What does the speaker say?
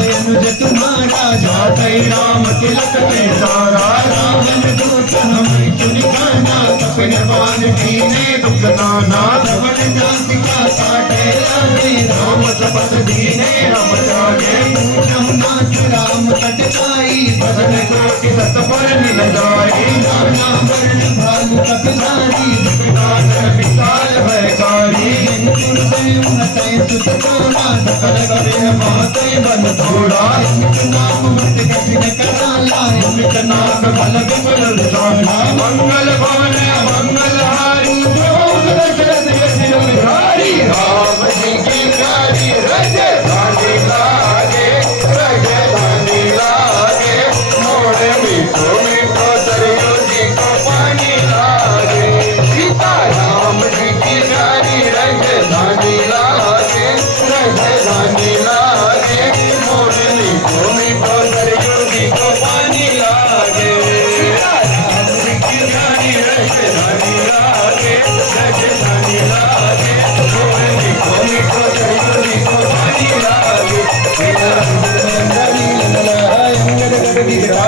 अनुज तुम्हारा जाते राम तिलक में सारा रावण दूत हमें चुनिकाना कपिल बाण कीने दुख दाना धवल जाति का काटे लागे राम तपस दीने हम जागे पूछम नाथ राम कटकाई भजन कोटि सतपर मिल जाए नाना वर्ण भानु कपिधारी विकटाचल विशाल भयकारी सकल कबीर महते बन थोड़ा नाम मत कठिन कराला नाम बल विमल साना मंगल भवन मंगल हारी दशरथ यशिर बिहारी राम जी की प्यारी रज धानी लागे रज धानी लागे मोड़ मीठो मीठो सरयू जी को पानी लागे सीता राम जी की प्यारी रज धानी लागे रज धानी लागे मोड़ मीठो मीठो सरयू जी को पानी लागे सीता राम जी की प्यारी रज धानी लागे रज धानी लागे मोड़ मीठो मीठो सरयू जी को पानी लागे अंगद गद गिरा